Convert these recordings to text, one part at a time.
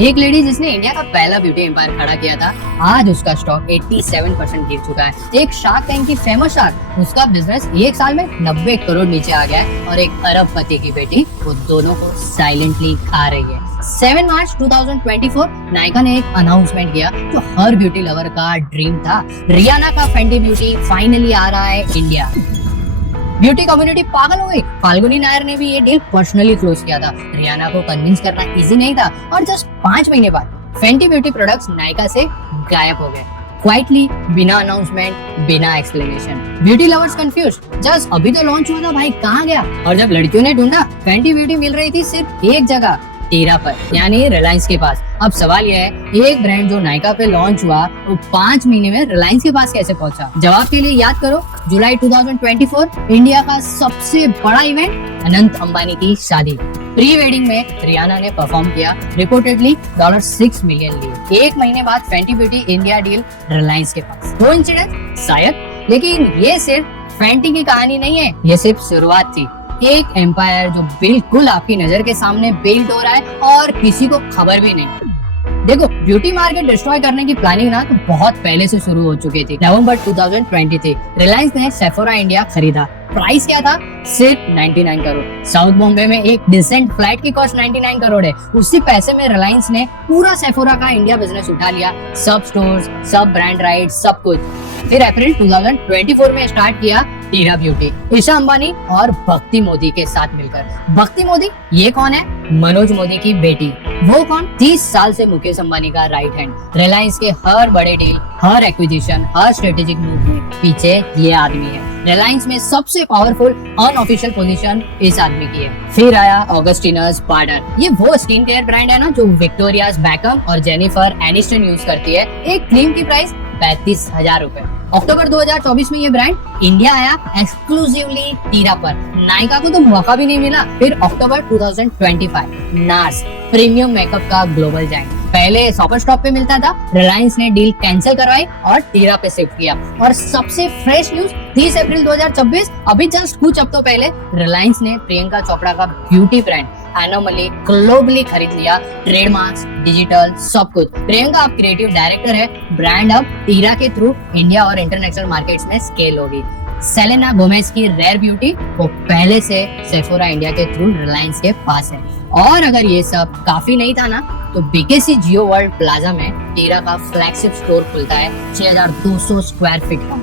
एक लेडी जिसने इंडिया का पहला ब्यूटी एम्पायर खड़ा किया था, आज उसका स्टॉक 87% गिर चुका है। एक शार्क टैंक की फेमस शार्क, उसका बिजनेस एक साल में 90 करोड़ नीचे आ गया है और एक अरबपति की बेटी वो दोनों को साइलेंटली खा रही है। 7 मार्च 2024 नायका ने एक अनाउंसमेंट किया जो हर ब्यूटी लवर का ड्रीम था। रियाना का फेंटी ब्यूटी फाइनली आ रहा है इंडिया। ब्यूटी कम्युनिटी पागल हो गई। फाल्गुनी नायर ने भी ये डील पर्सनली क्लोज किया था। रियाना को कन्विंस करना इजी नहीं था और जस्ट 5 महीने बाद फेंटी ब्यूटी प्रोडक्ट्स नायका से गायब हो गए, क्वाइटली, बिना अनाउंसमेंट, बिना explanation. Beauty lovers confuse, just अभी तो लॉन्च हुआ था भाई, कहाँ गया? और जब लड़कियों ने ढूंढा, फेंटी ब्यूटी मिल रही थी सिर्फ एक जगह, टीरा पर, यानी रिलायंस के पास। अब सवाल यह है, एक ब्रांड जो नायका पे लॉन्च हुआ वो 5 महीने में रिलायंस के पास कैसे पहुंचा? जवाब के लिए याद करो जुलाई 2024 इंडिया का सबसे बड़ा इवेंट, अनंत अंबानी की शादी। प्री वेडिंग में रियाना ने परफॉर्म किया, रिपोर्टेडली $6 मिलियन लिए। 1 महीने बाद Fenty beauty India deal Reliance के पास। कोइंसिडेंस? शायद, लेकिन ये सिर्फ फेंटी की कहानी नहीं है, ये सिर्फ शुरुआत थी। एक एम्पायर जो बिल्कुल आपकी नजर के सामने बिल्ड हो रहा है और किसी को खबर भी नहीं। देखो, ब्यूटी मार्केट डिस्ट्रॉय करने की प्लानिंग ना तो बहुत पहले से शुरू हो चुकी थी। नवंबर 2023 रिलायंस ने सेफोरा इंडिया खरीदा। प्राइस क्या था? सिर्फ 99 करोड़। साउथ बॉम्बे में एक डिसेंट फ्लैट की कॉस्ट 99 करोड़ है। उसी पैसे में रिलायंस ने पूरा सेफोरा का इंडिया बिजनेस उठा लिया, सब स्टोर्स, सब ब्रांड राइट्स, सब कुछ। फिर अप्रैल 2024 में स्टार्ट किया टीरा ब्यूटी, ईशा अंबानी और भक्ति मोदी के साथ मिलकर। भक्ति मोदी ये कौन है? मनोज मोदी की बेटी। वो कौन? 30 साल से मुकेश अंबानी का राइट हैंड। रिलायंस के हर बड़े डील, हर एक्विजिशन, हर स्ट्रेटेजिक मूव में पीछे ये आदमी है। रिलायंस में सबसे पावरफुल अनऑफिशियल पोजीशन इस आदमी की है। फिर आया ऑगस्टिनस बार्डर। ये वो स्किन केयर ब्रांड है ना जो विक्टोरियाज बैकम और जेनिफर एनिस्टन यूज करती है। एक क्रीम की प्राइस 35,000 रुपए। अक्टूबर 2024 में ये ब्रांड इंडिया आया एक्सक्लूसिवली टीरा पर। नायका को तो मौका भी नहीं मिला। फिर अक्टूबर 2025 नार्स, प्रीमियम मेकअप का ग्लोबल जायंट, पहले शॉपर स्टॉप पे मिलता था, रिलायंस ने डील कैंसिल करवाई और टीरा पे शिफ्ट किया। और सबसे फ्रेश न्यूज 30 अप्रैल 2026, अभी जस्ट कुछ हफ्तों पहले रिलायंस ने प्रियंका चोपड़ा का ब्यूटी ब्रांड एनोमली ग्लोबली खरीद लिया। ट्रेडमार्क्स, डिजिटल, सब कुछ। प्रियंका अब क्रिएटिव डायरेक्टर है। ब्रांड अब टीरा के थ्रू इंडिया और इंटरनेशनल मार्केट्स में स्केल होगी। सेलेना गोमेज की रेयर ब्यूटी वो पहले से सेफोरा इंडिया के थ्रू रिलायंस के पास है। और अगर ये सब काफी नहीं था ना, तो बीकेसी जियो वर्ल्ड प्लाजा में टीरा का फ्लैगशिप स्टोर खुलता है 6200 स्क्वायर फीट का।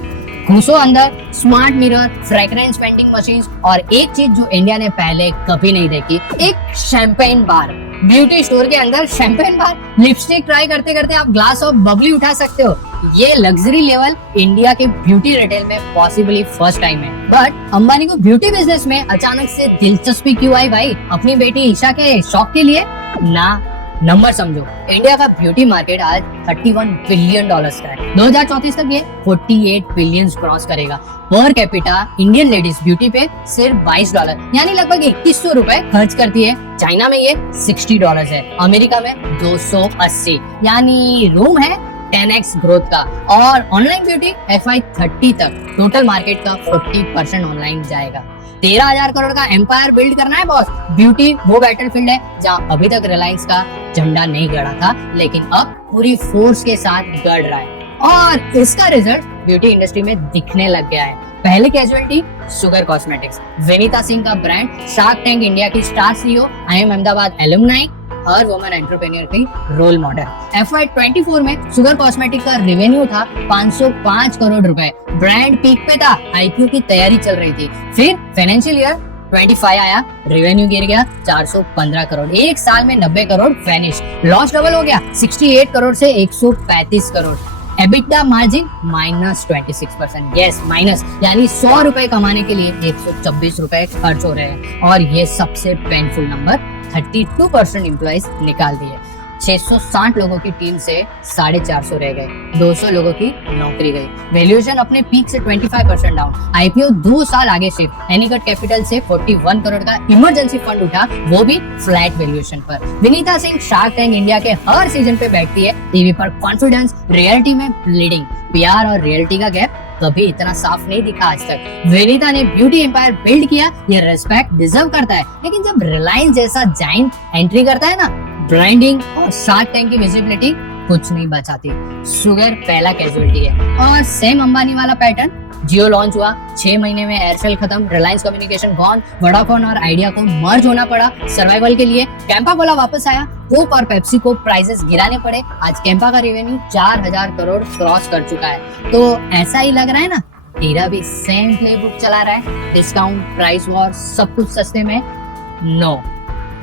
घुसो अंदर, smart mirror, fragrance vending machine और एक चीज जो इंडिया ने पहले कभी नहीं देखी, एक शैंपेन बार। ब्यूटी स्टोर के अंदर शैंपेन बार। लिपस्टिक ट्राई करते करते आप ग्लास ऑफ बबली उठा सकते हो। ये लग्जरी लेवल इंडिया के ब्यूटी रिटेल में पॉसिबली फर्स्ट टाइम है। बट अंबानी को ब्यूटी बिजनेस में अचानक से दिलचस्पी क्यों आई भाई? अपनी बेटी ईशा के शौक के लिए ना। नंबर समझो, इंडिया का ब्यूटी मार्केट आज $31 बिलियन का है। 2034 तक ये 48 बिलियन क्रॉस करेगा। Per capita Indian ladies beauty पे सिर्फ $22 यानी लगभग 2100 रुपए खर्च करती है। चाइना में ये $60 है, अमेरिका में 280, यानी रूम है 10x ग्रोथ का। और ऑनलाइन ब्यूटी FY30 तक टोटल मार्केट का 40% ऑनलाइन जाएगा। 13,000 करोड़ का एम्पायर बिल्ड करना है बॉस। ब्यूटी वो बैटलफील्ड है जहाँ अभी तक रिलायंस का झंडा नहीं गड़ा था, लेकिन अब पूरी फोर्स के साथ गड़ रहा है। और इसका रिजल्ट ब्यूटी इंडस्ट्री में दिखने लग गया है। पहले casualty Sugar cosmetics. Vineeta Singh का ब्रांड शार्क टैंक इंडिया की star CEO, IIM Ahmedabad alumni, हर वुमन एंटरप्रेन्योर की रोल मॉडल। FY24 में सुगर कॉस्मेटिक का रेवेन्यू था 505 करोड़ रुपए। ब्रांड पीक पे था, IPO की तैयारी चल रही थी। फिर फाइनेंशियल ईयर 25 आया, रेवेन्यू गिर गया 415 करोड़। एक साल में 90 करोड़ वैनिश। लॉस डबल हो गया 68 करोड़ से 135 crore. EBITDA margin -26%। Yes, minus, यानी 100 रुपए कमाने के लिए 126 रुपए खर्च हो रहे हैं। और ये सबसे पेनफुल नंबर, 32% एम्प्लॉइज निकाल दिए। 660 लोगों की टीम से 450 रह गए, 200 लोगों की नौकरी गई। वैल्यूएशन अपने पीक से 25% डाउन। IPO 2 साल आगे शिफ्ट। एनीकट कैपिटल से 41 करोड़ का इमरजेंसी फंड उठा, वो भी फ्लैट वैल्यूएशन पर। Vinita Singh shark Tank India के हर सीजन पे बैठती है। टीवी पर कॉन्फिडेंस, रियलिटी में ब्लीडिंग। PR और रियलिटी का गैप कभी इतना साफ नहीं दिखा आज तक। विनीता ने ब्यूटी एम्पायर बिल्ड किया, ये रेस्पेक्ट डिजर्व करता है। लेकिन जब रिलायंस जैसा जायंट एंट्री करता है ना, ब्रांडिंग और शार्क टैंक की विजिबिलिटी कुछ नहीं बचाती। शुगर पहला कैजुअलिटी है। और सेम अंबानी वाला पैटर्न, जियो लॉन्च हुआ, 6 महीने में एयरसेल खत्म, रिलायंस कम्युनिकेशन गॉन, वोडाफोन और आइडिया को मर्ज होना पड़ा सर्वाइवल के लिए, कैंपा कोला वापस आया, कोक और पेप्सी को प्राइसेस गिराने पड़े। आज कैंपा का रेवेन्यू 4000 करोड़ क्रॉस कर चुका है। तो ऐसा ही लग रहा है ना, हीरा भी सेम प्लेबुक चला रहा है, डिस्काउंट, प्राइस वॉर, सब कुछ सस्ते में। नो,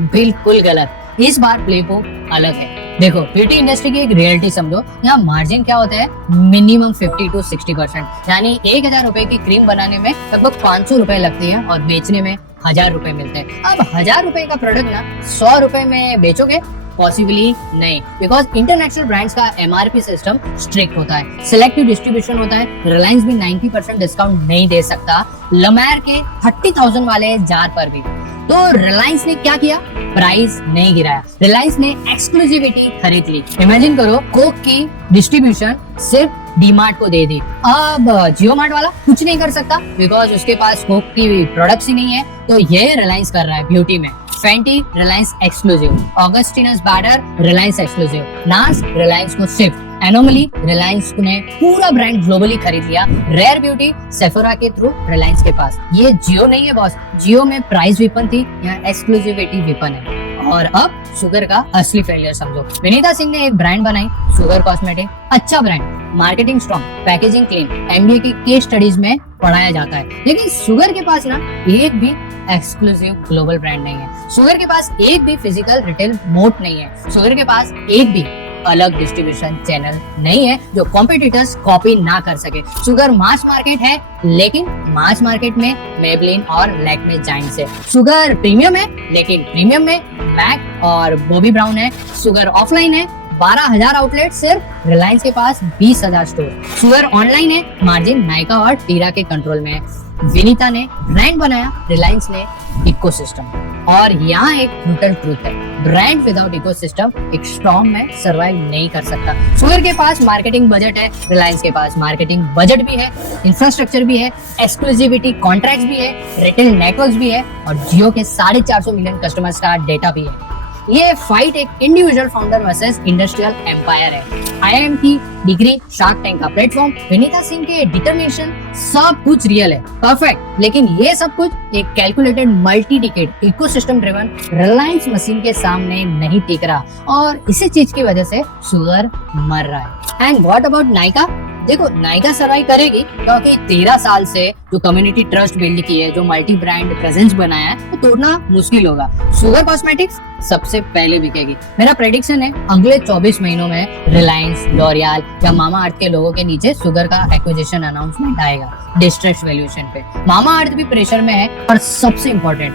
बिल्कुल गलत। इस बार प्लेबुक अलग है। देखो, ब्यूटी इंडस्ट्री की एक रियलिटी समझो। यहाँ मार्जिन क्या होता है, मिनिमम 50 to 60%, यानी 1000 रुपए की क्रीम बनाने में लगभग 500 रुपए लगती है और बेचने में 1000 रुपए मिलते हैं। अब 1000 रुपए का प्रोडक्ट ना 100 रुपए में बेचोगे, पॉसिबली नहीं, बिकॉज इंटरनेशनल ब्रांड्स का एमआरपी सिस्टम स्ट्रिक्ट होता है, सिलेक्टिव डिस्ट्रीब्यूशन होता है। रिलायंस भी 90% डिस्काउंट नहीं दे सकता, लमैर के 30,000 वाले जार पर भी। तो रिलायंस ने क्या किया, प्राइस नहीं गिराया, रिलायंस ने एक्सक्लूसिविटी खरीद ली। इमेजिन करो, कोक की डिस्ट्रीब्यूशन सिर्फ डीमार्ट को दे दी। अब जियो मार्ट वाला कुछ नहीं कर सकता, बिकॉज उसके पास कोक की प्रोडक्ट्स ही नहीं है। तो ये रिलायंस कर रहा है ब्यूटी में। Fenty Reliance exclusive, Augustinus Bader Reliance exclusive, Nars Reliance को सिर्फ, एनोमली रिलायंस ने पूरा ब्रांड ग्लोबली खरीद लिया, रेयर ब्यूटी सेफोरा के थ्रू रिलायंस के पास। ये जियो नहीं है बॉस, जियो में प्राइस विपन थी, यहाँ एक्सक्लूसिविटी विपन है। और अब शुगर का असली फेलियर समझो। विनीता सिंह ने एक ब्रांड बनाई, शुगर कॉस्मेटिक, अच्छा brand, marketing strong, packaging clean, MBA की केस स्टडीज में पढ़ाया जाता है, लेकिन शुगर के पास ना एक भी एक्सक्लूसिव ग्लोबल ब्रांड नहीं है, शुगर के पास एक भी फिजिकल रिटेल मोड नहीं है, शुगर के पास एक भी अलग डिस्ट्रीब्यूशन चैनल नहीं है जो कॉम्पिटिटर्स कॉपी ना कर सके। शुगर मास मार्केट है, लेकिन मास मार्केट में मेबलिन और लैक्मे जायंट्स है। शुगर प्रीमियम है, लेकिन प्रीमियम में मैक और बॉबी ब्राउन है। शुगर ऑफलाइन है, 12,000 आउटलेट, सिर्फ रिलायंस के पास 20,000 स्टोर। शुगर ऑनलाइन है, मार्जिन नायका और टीरा के कंट्रोल में है। विनीता ने ब्रांड बनाया, रिलायंस ने इकोसिस्टम। और यहाँ एक ब्रूटल ट्रूथ है, ब्रांड विदाउट इकोसिस्टम एक स्ट्रॉन्ग में सर्वाइव नहीं कर सकता। शुगर के पास मार्केटिंग बजट है, रिलायंस के पास मार्केटिंग बजट भी है, इंफ्रास्ट्रक्चर भी है, एक्सक्लूसिविटी कॉन्ट्रैक्ट्स भी है, रिटेल नेटवर्क्स भी है और जियो के 450 मिलियन कस्टमर्स का डेटा भी है। ये फाइट एक individual founder versus industrial empire है। आईआईएम की डिग्री, शार्क टैंक का प्लेटफॉर्म, विनीता सिंह के डिटर्मिनेशन, सब कुछ रियल है, परफेक्ट, लेकिन ये सब कुछ एक calculated multi decade ecosystem driven Reliance machine के सामने नहीं टिक रहा और इसी चीज की वजह से शुगर मर रहा है। And what about Nykaa? देखो, नायका सर्वाइव करेगी क्योंकि 13 साल से जो कम्युनिटी ट्रस्ट बिल्ड की है, जो मल्टी ब्रांड प्रेजेंस बनाया है, वो तोड़ना मुश्किल होगा। शुगर कॉस्मेटिक्स सबसे पहले बिकेगी। मेरा प्रेडिक्शन है अगले 24 महीनों में रिलायंस, लॉरियल या मामा अर्थ के लोगों के नीचे शुगर का एक्विजिशन अनाउंसमेंट आएगा डिस्ट्रेस वैल्यूएशन पे। मामा अर्थ भी प्रेशर में है और सबसे इम्पोर्टेंट,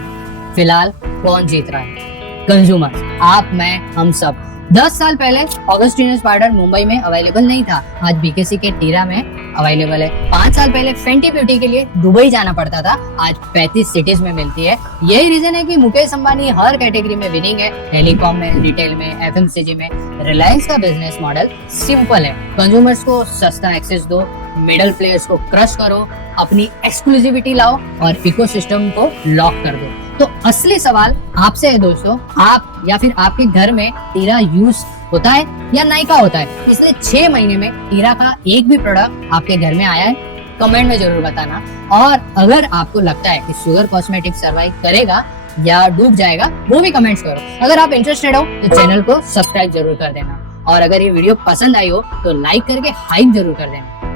फिलहाल कौन जीत रहा है? कंज्यूमर, आप, मैं, हम सब। 10 साल पहले ऑगस्टिनस पाउडर मुंबई में अवेलेबल नहीं था, आज बीकेसी के टीरा में अवेलेबल है। 5 साल पहले फेंटी ब्यूटी के लिए दुबई जाना पड़ता था, आज 35 सिटीज में मिलती है। यही रीजन है कि मुकेश अंबानी हर कैटेगरी में विनिंग है, टेलीकॉम में, रिटेल में, एफएमसीजी में। रिलायंस का बिजनेस मॉडल सिंपल है, कंज्यूमर्स को सस्ता एक्सेस दो, मिडल प्लेयर्स को क्रश करो, अपनी एक्सक्लूसिविटी लाओ और इकोसिस्टम को लॉक कर दो। तो असली सवाल आपसे है दोस्तों, आप या फिर आपके घर में टीरा यूज होता है या नायका होता है? पिछले 6 महीने में टीरा का एक भी प्रोडक्ट आपके घर में आया है? कमेंट में जरूर बताना। और अगर आपको लगता है कि शुगर कॉस्मेटिक सर्वाइव करेगा या डूब जाएगा, वो भी कमेंट्स करो। अगर आप इंटरेस्टेड हो तो चैनल को सब्सक्राइब जरूर कर देना और अगर ये वीडियो पसंद आई हो तो लाइक करके हाइप जरूर कर देना।